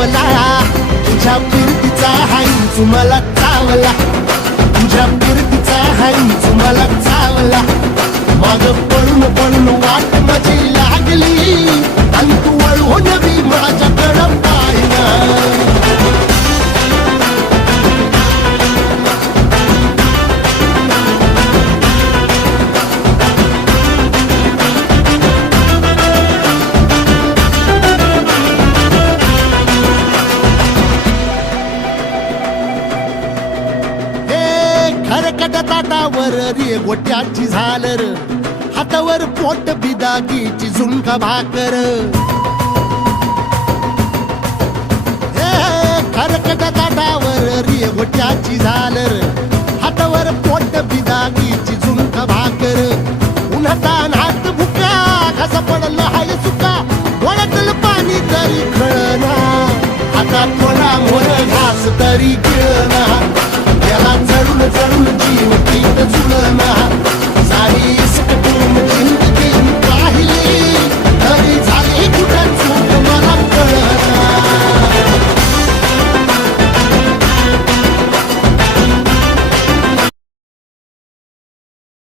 चावला, तुझ्या फिरतीचा हाईच मला चावला, तुझ्या फिरतीचा हाईच मला चावला. माग पळून पळून वाट माझी लागली आणि तू वळून बी माझ्याकडं पाहिना. खरकट ताटावर रे गोट्याची झालर, हातावर पोट बिदागीची झुणका भाकर. खरकट ताटावर रे गोट्याची झालर, हातावर पोट बिदागीची झुणका भाकर. उन्हातान हात भुका, कसा पडलं हाय सुका, डोळ्यातलं पाणी तरी कळना, आता थोडा मोर घास तरी गिळना.